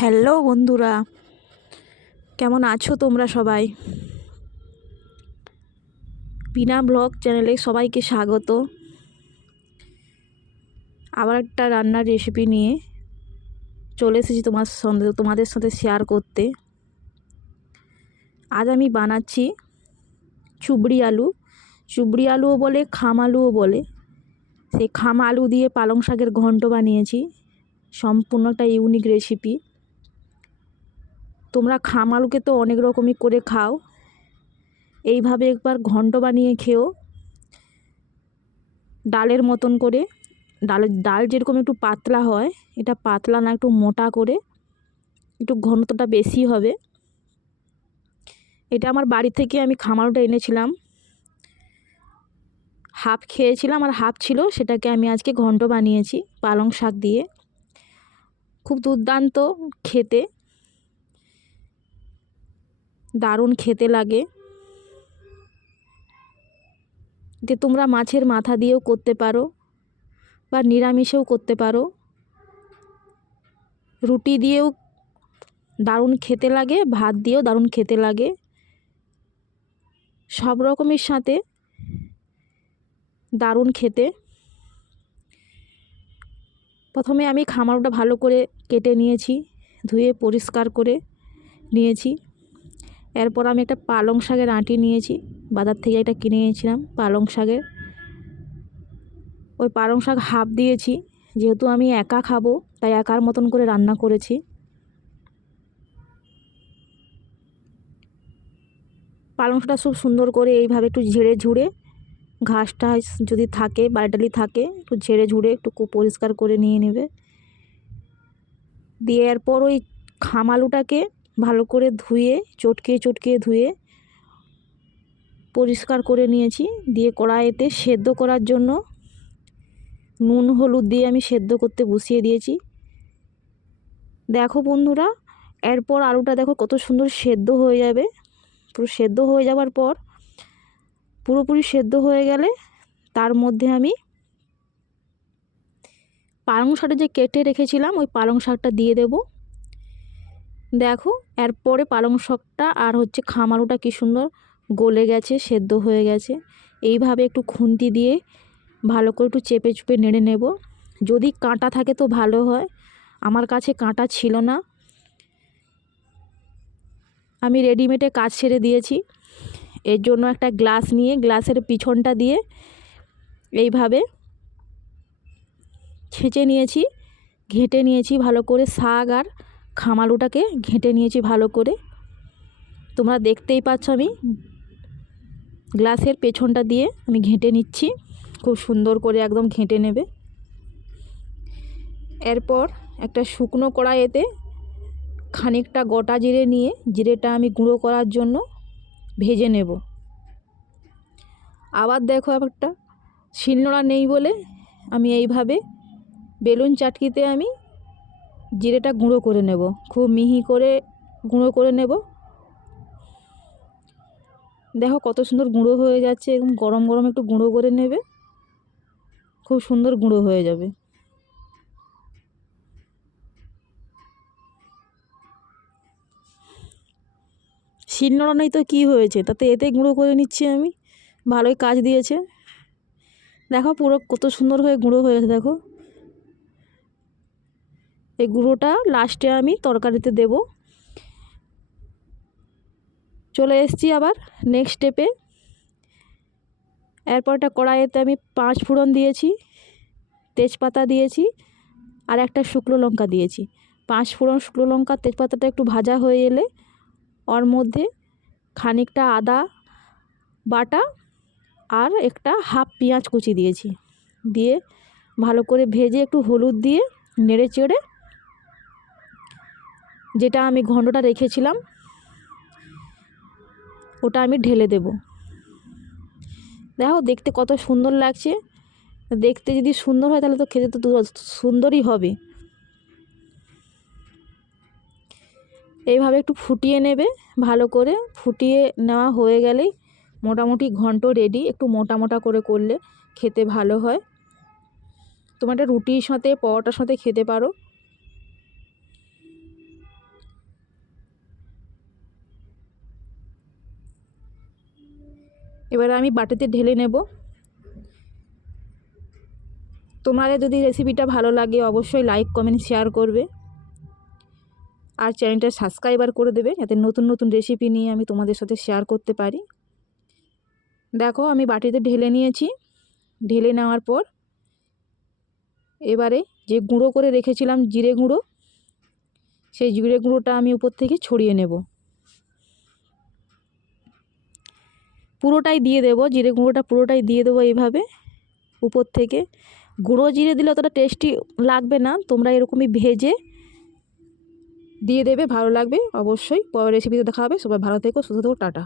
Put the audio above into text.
Hello বন্ধুরা, কেমন আছো তোমরা সবাই? বিনা ব্লগ চ্যানেলে সবাইকে স্বাগত। আবার একটা রান্নার রেসিপি নিয়ে চলে এসেছি তোমাদের সাথে শেয়ার করতে। আজ আমি বানাচ্ছি চুবড়ি আলু। চুবড়ি আলুও বলে, খাম আলুও বলে। সেই খাম আলু দিয়ে পালং শাকের ঘন্ট বানিয়েছি। সম্পূর্ণ একটা ইউনিক রেসিপি। তোমরা খাম আলুকে তো অনেক রকমই করে খাও, এইভাবে একবার ঘন্ট বানিয়ে খেও। ডালের মতন করে, ডাল যেরকম একটু পাতলা হয়, এটা পাতলা না, একটু মোটা করে, একটু ঘনত্বটা বেশি হবে। এটা আমার বাড়ি থেকে আমি খামারটা এনেছিলাম, হাফ খেয়েছিলাম আর হাফ ছিল, সেটাকে আমি আজকে ঘন্ট বানিয়েছি পালং শাক দিয়ে। খুব দুর্দান্ত খেতে, দারুণ খেতে লাগে। যে তোমরা মাছের মাথা দিয়েও করতে পারো বা নিরামিষেও করতে পারো, রুটি দিয়েও দারুণ খেতে লাগে, ভাত দিয়েও দারুণ খেতে লাগে। সব রকমের সাথে দারুণ খেতে। প্রথমে আমি খামারটা ভালো করে কেটে নিয়েছি, ধুয়ে পরিষ্কার করে নিয়েছি। এরপর আমি একটা পালং শাকের আঁটি নিয়েছি, বাজার থেকে এটা কিনে নিয়েছিলাম পালং শাকের। ওই পালং শাক হাফ দিয়েছি, যেহেতু আমি একা খাবো তাই একার মতন করে রান্না করেছি। পালং শাকটা খুব সুন্দর করে এইভাবে একটু ঝেড়ে ঝুড়ে, ঘাসটা যদি থাকে, বালটালি থাকে, একটু ঝেড়ে ঝুড়ে একটু পরিষ্কার করে নিয়ে নেবে। দিয়ে এরপর ওই খাম আলুটাকে ভালো করে ধুয়ে চটকে ধুয়ে পরিষ্কার করে নিয়েছি। দিয়ে কড়াইতে সেদ্ধ করার জন্য নুন হলুদ দিয়ে আমি সেদ্ধ করতে বসিয়ে দিয়েছি। দেখো বন্ধুরা, এরপর আলুটা দেখো কত সুন্দর সেদ্ধ হয়ে যাবে। পুরো সেদ্ধ হয়ে যাওয়ার পর, পুরোপুরি সেদ্ধ হয়ে গেলে তার মধ্যে আমি পালং শাকটা যে কেটে রেখেছিলাম ওই পালং শাকটা দিয়ে দেব। দেখো এরপরে পালং শাকটা আর খাম আলুটা কী সুন্দর গলে গেছে, সেদ্ধ হয়ে গেছে। এইভাবে একটু খুন্তি দিয়ে ভালো করে একটু চেপে চুপে নেড়ে নেব। যদি কাঁটা থাকে তো ভালো হয়, আমার কাছে কাঁটা ছিল না। আমি রেডিমেডে কাজ ছেড়ে দিয়েছি, এর জন্য একটা গ্লাস নিয়ে গ্লাসের পিছনটা দিয়ে এইভাবে ছেঁচে নিয়েছি, ঘেঁটে নিয়েছি ভালো করে। শাক আর খাম আলুটাকে ঘেঁটে নিয়েছি ভালো করে। তোমরা দেখতেই পাচ্ছ আমি গ্লাসের পেছনটা দিয়ে আমি ঘেঁটে নিচ্ছি, খুব সুন্দর করে একদম ঘেঁটে নেবে। এরপর একটা শুকনো কড়াইতে খানিকটা গোটা জিরে নিয়ে, জিরেটা আমি গুঁড়ো করার জন্য ভেজে নেব। আবার দেখো একটা শিলনোড়া নেই বলে আমি এইভাবে বেলুন চাটকিতে আমি জিরেটা গুঁড়ো করে নেব, খুব মিহি করে গুঁড়ো করে নেব। দেখো কত সুন্দর গুঁড়ো হয়ে যাচ্ছে, এবং গরম গরম একটু গুঁড়ো করে নেবে, খুব সুন্দর গুঁড়ো হয়ে যাবে। শিলনোড়া নেই তো কী হয়েছে, তাতে এতে গুঁড়ো করে নিচ্ছি আমি, ভালোই কাজ দিয়েছে। দেখো পুরো কত সুন্দর হয়ে গুঁড়ো হয়েছে। দেখো এই গুঁড়োটা লাস্টে আমি তরকারিতে দেব। চলে এসেছি আবার নেক্সট স্টেপে। এরপরটা কড়াইতে আমি 5 ফোড়ন দিয়েছি, তেজপাতা দিয়েছি, আর একটা শুকনো লঙ্কা দিয়েছি। 5 ফোড়ন, শুকনো লঙ্কা, তেজপাতাটা একটু ভাজা হয়ে এলে ওর মধ্যে খানিকটা আদা বাটা আর একটা হাফ পেঁয়াজ কুচি দিয়েছি। দিয়ে ভালো করে ভেজে একটু হলুদ দিয়ে নেড়ে চেড়ে যেটা আমি ঘন্টটা রেখেছিলাম ওটা আমি ঢেলে দেব। দেখো দেখতে কত সুন্দর লাগছে। দেখতে যদি সুন্দর হয় তাহলে তো খেতে তো সুন্দরই হবে। এইভাবে একটু ফুটিয়ে নেবে, ভালো করে ফুটিয়ে নেওয়া হয়ে গেলেই মোটামুটি ঘন্ট রেডি। একটু মোটা মোটা করে করলে খেতে ভালো হয়। তোমরা এটা রুটির সাথে, পরোটার সাথে খেতে পারো। এবারে আমি বাটিতে ঢেলে নেব। তোমাদের যদি রেসিপিটা ভালো লাগে অবশ্যই লাইক কমেন্ট শেয়ার করবে, আর চ্যানেলটা সাবস্ক্রাইবার করে দেবে, যাতে নতুন নতুন রেসিপি নিয়ে আমি তোমাদের সাথে শেয়ার করতে পারি। দেখো আমি বাটিতে ঢেলে নিয়েছি। ঢেলে নেওয়ার পর এবারে যে গুঁড়ো করে রেখেছিলাম জিরে গুঁড়ো, সেই জিরে গুঁড়োটা আমি উপর থেকে ছড়িয়ে নেব। পুরোটাই দিয়ে দেব, জিরে গুঁড়োটা পুরোটাই দিয়ে দেবো এইভাবে উপর থেকে। গুঁড়ো জিরে দিলে অতটা টেস্টি লাগবে না, তোমরা এরকমই ভেজে দিয়ে দেবে, ভালো লাগবে অবশ্যই। পরের রেসিপিতে দেখা হবে। সবাই ভালো থেকো, সুস্থ থেকো, টাটা।